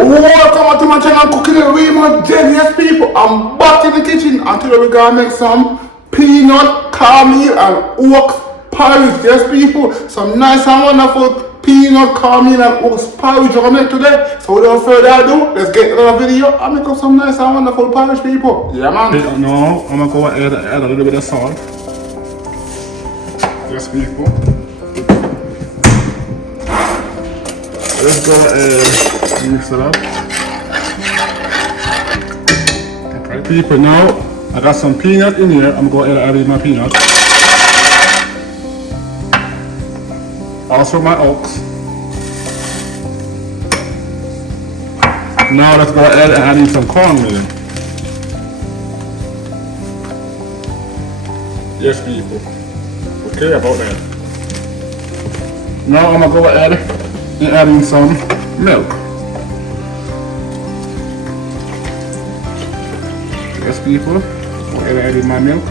Welcome to my channel, Cooking the Remodread. Yes, people, I'm back in the kitchen and today we're gonna make some peanut, cornmeal, and oats porridge. Yes, people, some nice and wonderful peanut, cornmeal, and oats porridge we're gonna make today. So without further ado, let's get into the video and make up some nice and wonderful porridge, people. Yeah, man. Now, I'm gonna go ahead and add a little bit of salt. Yes, people. Let's go and mix it up. Okay, people, now I got some peanut in here. I'm going to add in my peanut. Also my oats. Now let's go ahead and add in some cornmeal. Yes, people. Okay, about that. Now I'm going to go ahead and add in some milk. Yes, people, I'm going to add in my milk.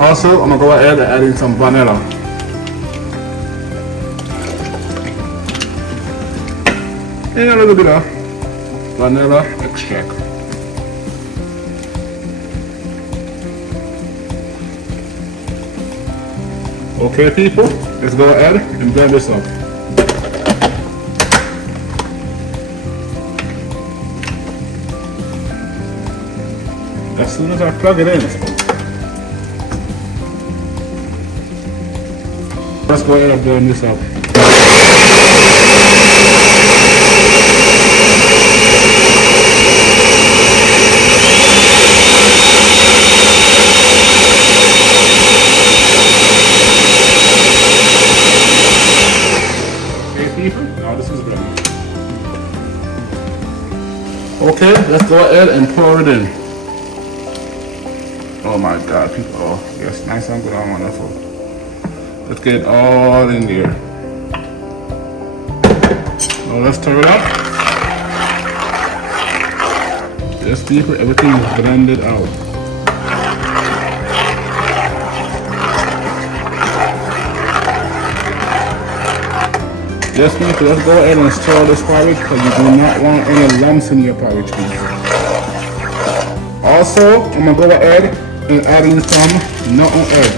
Also, I'm going to go ahead and add in some vanilla. And a little bit of vanilla extract. Okay, people, let's go ahead and blend this up. As soon as I plug it in, let's go ahead and blend this up. Now this is blended. Okay, let's go ahead and pour it in. Oh my God, people! Oh, yes, nice and good and wonderful. Let's get it all in there. Now let's stir it up. Yes, people, everything is blended out. Yes, people, let's go ahead and stir this porridge because you do not want any lumps in your porridge, people. Also, I'm going to go ahead and add in some nutmeg egg.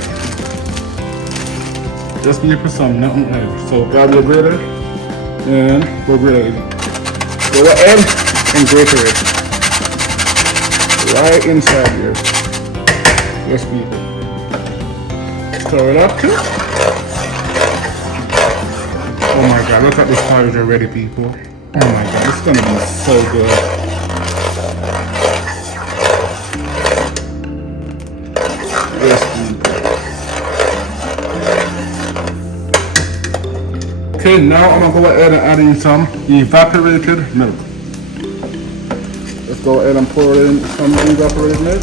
Just give it some nutmeg egg. So grab your grater and go grate it. Go ahead and grate it right inside here. Yes, people. Stir it up too. Oh my God, look at this porridge already, people. Oh my God, it's gonna be so good. Yes, people. Okay, now I'm gonna go ahead and add in some evaporated milk. Let's go ahead and pour in some evaporated milk.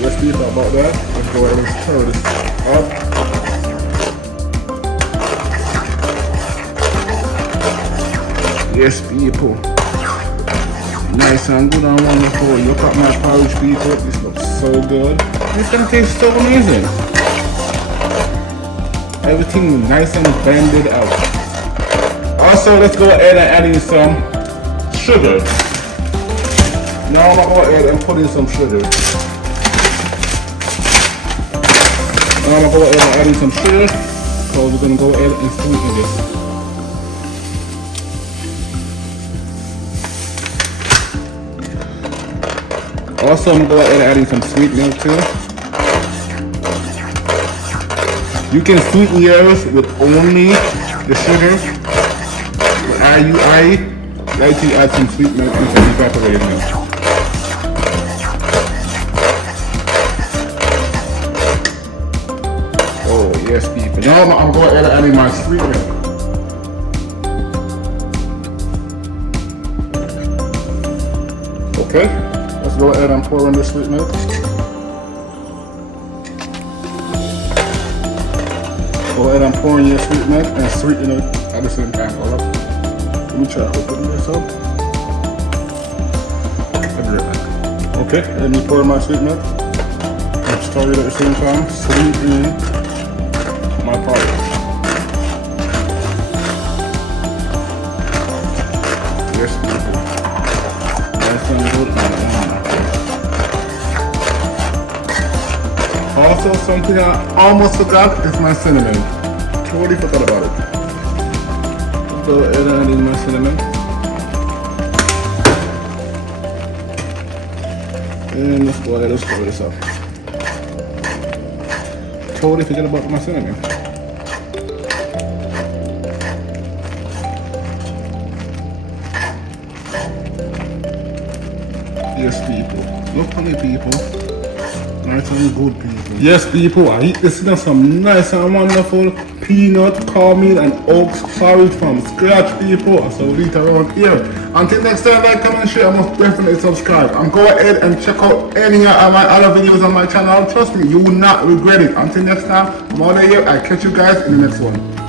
Yes, people, about that. Let's go ahead and stir this up. Yes, people. Nice and good and wonderful. Look at my porridge, people. This looks so good. It's gonna taste so amazing. Everything nice and blended out. Also, let's go ahead and add in some sugar. Now I'm gonna go ahead and put in some sugar. Now I'm gonna go ahead and add in some sugar. So we're gonna go ahead and sweeten this. Also, I'm going to go ahead and add in some sweet milk too. You can sweeten yours with only the sugar. But I like to add some sweet milk and some evaporated milk. Oh, yes, people. Now I'm going to go ahead and add in my sweet milk. Okay. Let's go ahead and pour in the sweet milk. Go ahead and pour in your sweet milk and sweeten it at the same time. All right. Let me try opening this up. Okay, let me pour in my sweet milk. And stir it at the same time. Sweeten my porridge. also something I almost forgot is my cinnamon. Totally forgot about it. Let's go ahead and add in my cinnamon. And let's go ahead and stir this up. Totally forget about my cinnamon. Yes, people. Look at me, people. Nice and good, people. Yes, people. I eat this in some nice and wonderful peanut, cornmeal, and oats porridge from scratch, people. So we eat around here. Until next time, like, comment, and share. Most definitely subscribe. And go ahead and check out any of my other videos on my channel. Trust me, you will not regret it. Until next time, I'm out of here. I'll catch you guys in the next one.